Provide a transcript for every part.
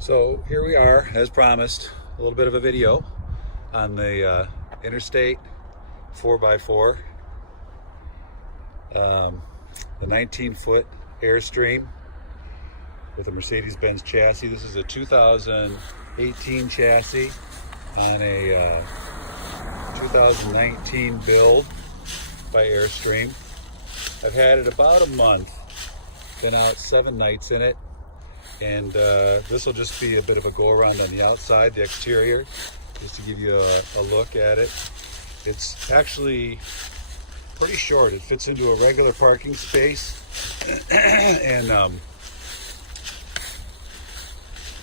So here we are, as promised, a little bit of a video on the Interstate 4x4, the 19-foot Airstream with a Mercedes-Benz chassis. This is a 2018 chassis on a 2019 build by Airstream. I've had it about a month, been out 7 nights in it. And this will just be a bit of a go-around on the outside, the exterior, just to give you a look at it. It's actually pretty short. It fits into a regular parking space. And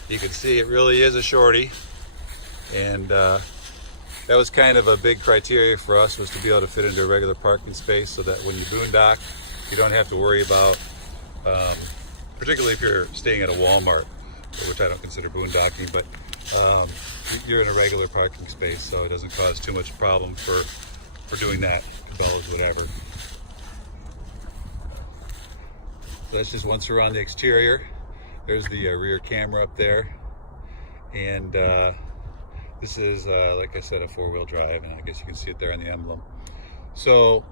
you can see it really is a shorty. And that was kind of a big criteria for us, was to be able to fit into a regular parking space so that when you boondock, you don't have to worry about particularly if you're staying at a Walmart, which I don't consider boondocking, but you're in a regular parking space, so it doesn't cause too much problem for doing that, Cabela's, whatever. So that's just once we're on the exterior. There's the rear camera up there, and this is, like I said, a 4-wheel drive, and I guess you can see it there on the emblem. So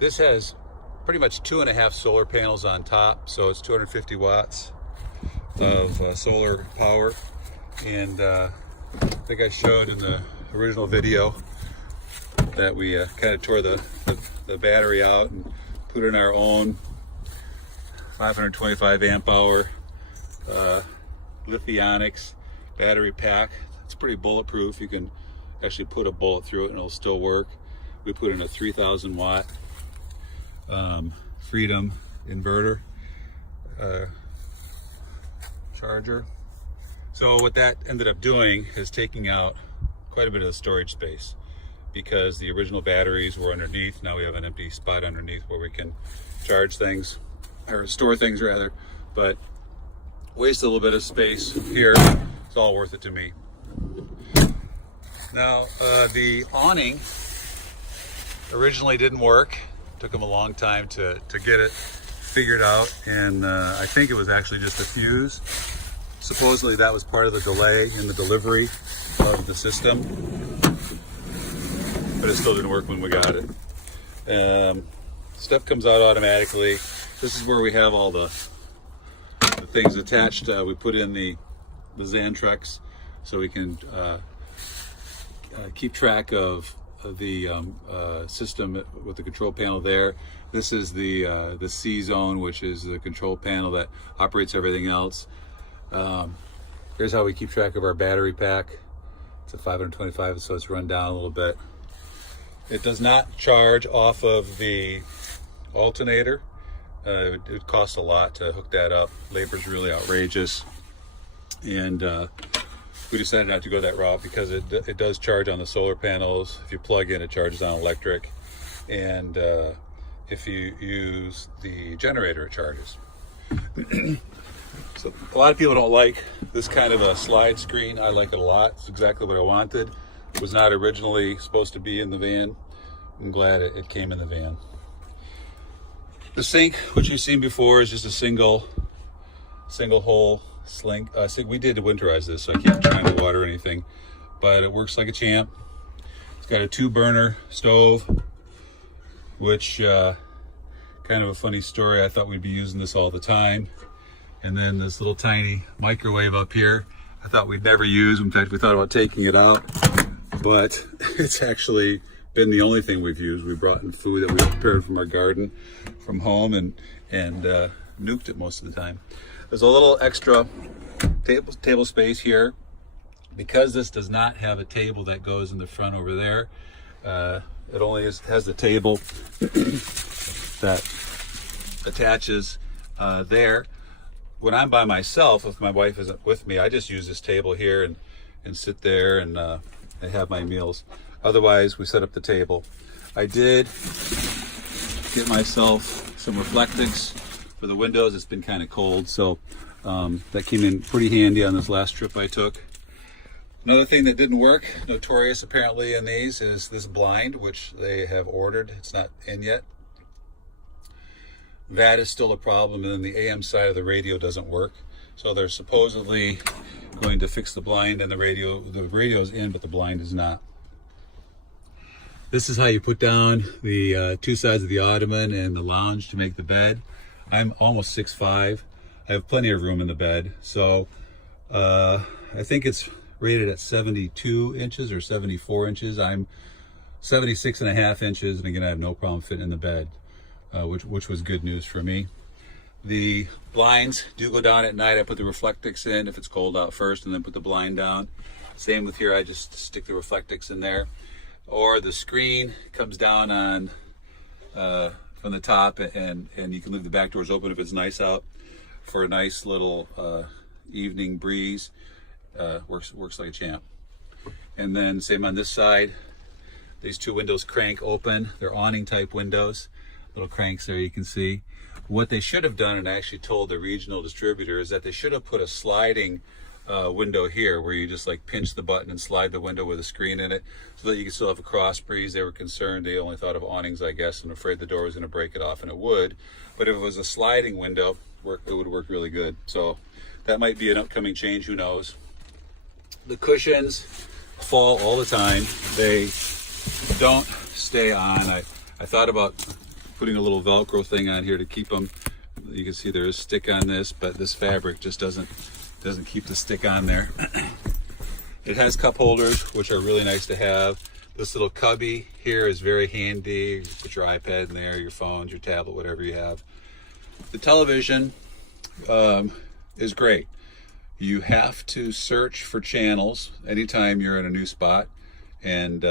this has pretty much 2.5 solar panels on top, so it's 250 watts of solar power. And I think I showed in the original video that we kind of tore the battery out and put in our own 525 amp hour Lithionics battery pack. It's pretty bulletproof. You can actually put a bullet through it and it'll still work. We put in a 3,000 watt Freedom inverter charger. So what that ended up doing is taking out quite a bit of the storage space, because the original batteries were underneath. Now we have an empty spot underneath where we can charge things, or store things rather, but waste a little bit of space here. It's all worth it to me. Now the awning originally didn't work. Took them a long time to get it figured out, and I think it was actually just a fuse. Supposedly that was part of the delay in the delivery of the system, but it still didn't work when we got it. Stuff comes out automatically. This is where we have all the things attached. We put in the Xantrex so we can keep track of the system with the control panel there. This is the C zone, which is the control panel that operates everything else. Here's how we keep track of our battery pack. It's a 525, so it's run down a little bit. It does not charge off of the alternator. It costs a lot to hook that up. Labor's really outrageous, and we decided not to go that route because it does charge on the solar panels. If you plug in, it charges on electric, and if you use the generator, it charges. So a lot of people don't like this kind of a slide screen. I like it a lot. It's exactly what I wanted. It was not originally supposed to be in the van. I'm glad it came in the van. The sink, which you've seen before, is just a single hole sink. We did winterize this, so I can't try the water or anything, but it works like a champ. It's got a 2-burner stove, which kind of a funny story. I thought we'd be using this all the time. And then this little tiny microwave up here, I thought we'd never use. In fact, we thought about taking it out, but it's actually been the only thing we've used. We brought in food that we prepared from our garden from home and nuked it most of the time. There's a little extra table space here. Because this does not have a table that goes in the front over there, it only has the table that attaches there. When I'm by myself, if my wife isn't with me, I just use this table here and sit there and have my meals. Otherwise, we set up the table. I did get myself some reflectix for the windows. It's been kind of cold, so that came in pretty handy on this last trip I took. Another thing that didn't work, notorious apparently in these, is this blind, which they have ordered. It's not in yet. That is still a problem, and then the AM side of the radio doesn't work. So they're supposedly going to fix the blind and the radio. The radio is in, but the blind is not. This is how you put down the two sides of the ottoman and the lounge to make the bed. I'm almost 6'5". I have plenty of room in the bed. So I think it's rated at 72 inches or 74 inches. I'm 76.5 inches, and again, I have no problem fitting in the bed, which was good news for me. The blinds do go down at night. I put the Reflectix in if it's cold out first, and then put the blind down. Same with here, I just stick the Reflectix in there. Or the screen comes down on from the top, and you can leave the back doors open if it's nice out for a nice little evening breeze. Works like a champ. And then same on this side. These two windows crank open. They're awning type windows. Little cranks there you can see. What they should have done, and I actually told the regional distributor, is that they should have put a sliding window here where you just like pinch the button and slide the window with a screen in it so that you can still have a cross breeze. They were concerned. They only thought of awnings, I guess, and afraid the door was going to break it off, and it would. But if it was a sliding window, it would work really good. So that might be an upcoming change. Who knows? The cushions fall all the time. They don't stay on. I thought about putting a little Velcro thing on here to keep them. You can see there is stick on this, but this fabric just doesn't keep the stick on there. It has cup holders, which are really nice to have. This little cubby here is very handy. You put your iPad in there, your phones, your tablet, whatever you have. The television is great. You have to search for channels anytime you're in a new spot, and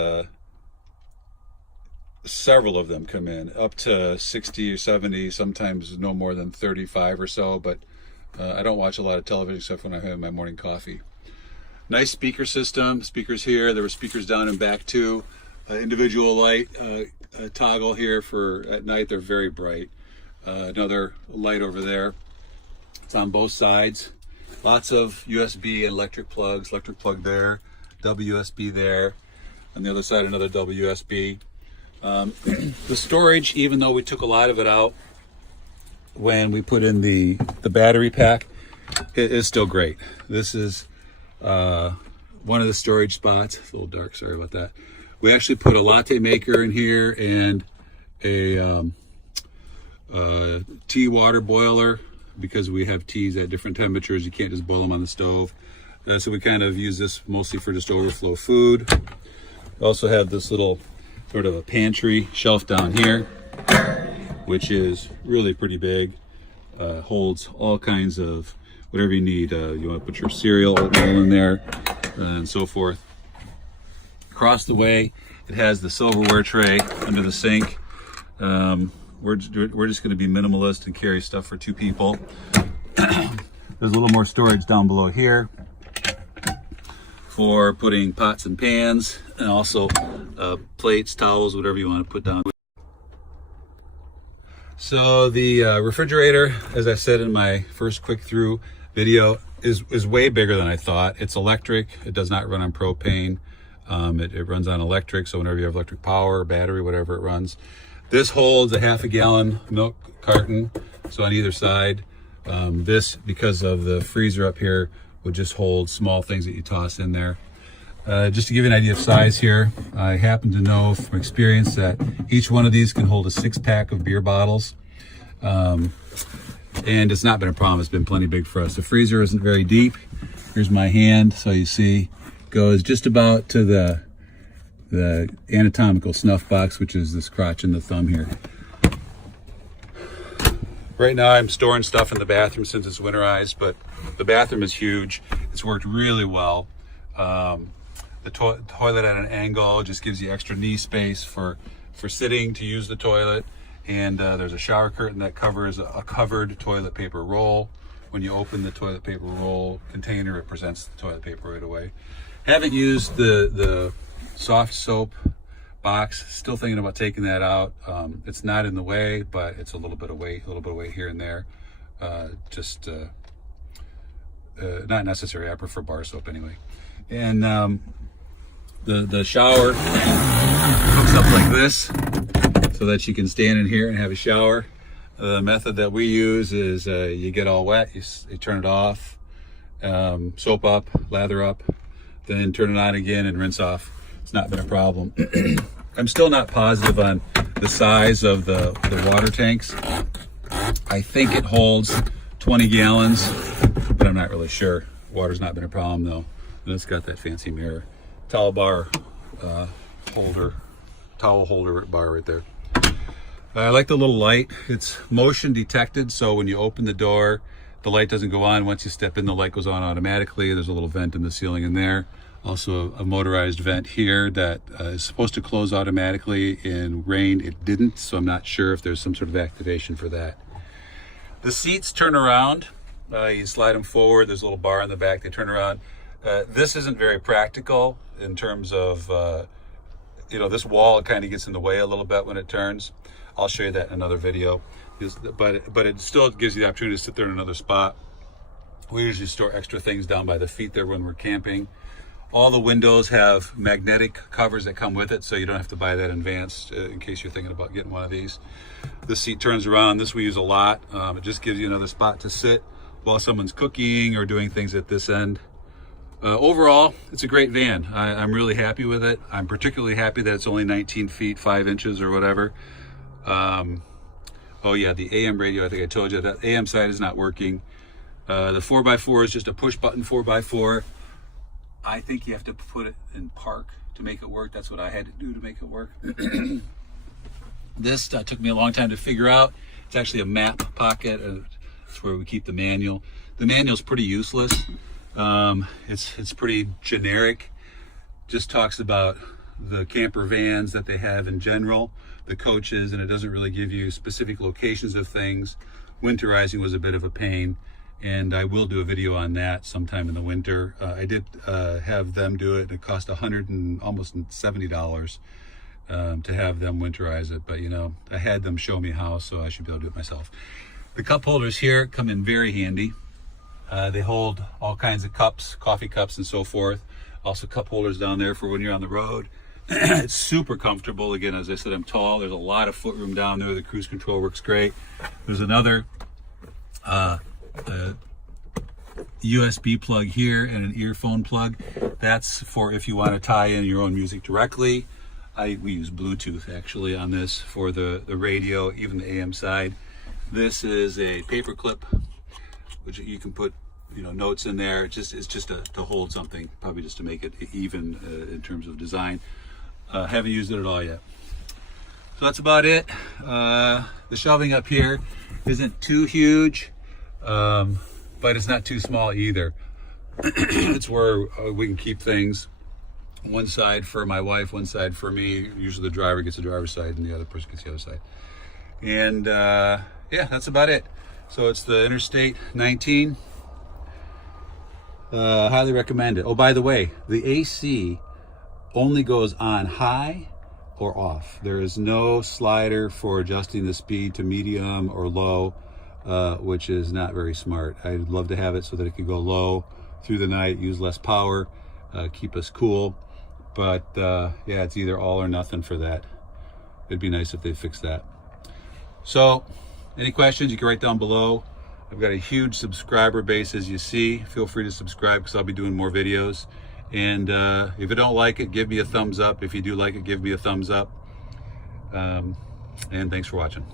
several of them come in, up to 60 or 70, sometimes no more than 35 or so, but I don't watch a lot of television except when I have my morning coffee. Nice speaker system, speakers here. There were speakers down and back too. Individual light toggle here for at night. They're very bright. Another light over there. It's on both sides. Lots of USB and electric plugs. Electric plug there, WSB there. On the other side, another WSB. The storage, even though we took a lot of it out when we put in the battery pack, it is still great. This is one of the storage spots. It's a little dark, sorry about that. We actually put a latte maker in here and a tea water boiler, because we have teas at different temperatures. You can't just boil them on the stove. So we kind of use this mostly for just overflow food. We also have this little sort of a pantry shelf down here, which is really pretty big. Holds all kinds of whatever you need. You want to put your cereal, oatmeal in there, and so forth. Across the way, it has the silverware tray under the sink. We're just going to be minimalist and carry stuff for two people. There's a little more storage down below here for putting pots and pans, and also plates, towels, whatever you want to put down. So the refrigerator, as I said in my first quick through video, is way bigger than I thought. It's electric. It does not run on propane. It runs on electric, so whenever you have electric power, battery, whatever it runs. This holds a half a gallon milk carton, so on either side. This, because of the freezer up here, would just hold small things that you toss in there. Just to give you an idea of size here, I happen to know from experience that each one of these can hold a 6-pack of beer bottles. And it's not been a problem. It's been plenty big for us. The freezer isn't very deep. Here's my hand, so you see, goes just about to the anatomical snuff box, which is this crotch and the thumb here. Right now I'm storing stuff in the bathroom since it's winterized, but the bathroom is huge. It's worked really well. The toilet at an angle just gives you extra knee space for sitting to use the toilet. And there's a shower curtain that covers a covered toilet paper roll. When you open the toilet paper roll container, it presents the toilet paper right away. Haven't used the soft soap box. Still thinking about taking that out. It's not in the way, but it's a little bit of weight here and there. Not necessary. I prefer bar soap anyway. And the shower hooks up like this, so that you can stand in here and have a shower. The method that we use is you get all wet, you turn it off, soap up, lather up, then turn it on again and rinse off. It's not been a problem. I'm still not positive on the size of the water tanks. I think it holds 20 gallons, but I'm not really sure. Water's not been a problem though. And it's got that fancy mirror. Towel holder bar right there. I like the little light. It's motion detected, so when you open the door, the light doesn't go on. Once you step in, the light goes on automatically. There's a little vent in the ceiling in there. Also a motorized vent here that is supposed to close automatically. In rain, it didn't, so I'm not sure if there's some sort of activation for that. The seats turn around. You slide them forward. There's a little bar in the back. They turn around. This isn't very practical in terms of, this wall kind of gets in the way a little bit when it turns. I'll show you that in another video. But it still gives you the opportunity to sit there in another spot. We usually store extra things down by the feet there when we're camping. All the windows have magnetic covers that come with it, so you don't have to buy that in advance in case you're thinking about getting one of these. The seat turns around. This we use a lot. It just gives you another spot to sit while someone's cooking or doing things at this end. Overall, it's a great van. I'm really happy with it. I'm particularly happy that it's only 19 feet, 5 inches or whatever. Oh yeah, the AM radio, I think I told you, that AM side is not working. The 4x4 is just a push button 4x4. I think you have to put it in park to make it work. That's what I had to do to make it work. This took me a long time to figure out. It's actually a map pocket. It's where we keep the manual. The manual's pretty useless. It's pretty generic. Just talks about the camper vans that they have in general, the coaches, and it doesn't really give you specific locations of things. Winterizing was a bit of a pain, and I will do a video on that sometime in the winter. I did have them do it, and it cost almost $70 to have them winterize it, but I had them show me how, so I should be able to do it myself. The cup holders here come in very handy. They hold all kinds of cups, coffee cups and so forth. Also cup holders down there for when you're on the road. It's super comfortable. Again, as I said, I'm tall. There's a lot of footroom down there. The cruise control works great. There's another USB plug here and an earphone plug. That's for if you want to tie in your own music directly. We use Bluetooth actually on this for the radio, even the AM side. This is a paper clip, which you can put notes in there. It's just to hold something, probably just to make it even in terms of design. Haven't used it at all yet. So that's about it. The shelving up here isn't too huge, but it's not too small either. It's where we can keep things. One side for my wife, one side for me. Usually the driver gets the driver's side and the other person gets the other side. And yeah, that's about it. So it's the Interstate 19. Highly recommend it. Oh, by the way, the AC only goes on high or off. There is no slider for adjusting the speed to medium or low, which is not very smart. I'd love to have it so that it could go low through the night, use less power, keep us cool. But yeah, it's either all or nothing for that. It'd be nice if they fixed that. So any questions, you can write down below. I've got a huge subscriber base, as you see. Feel free to subscribe because I'll be doing more videos. And if you don't like it, give me a thumbs up. If you do like it, give me a thumbs up. And thanks for watching.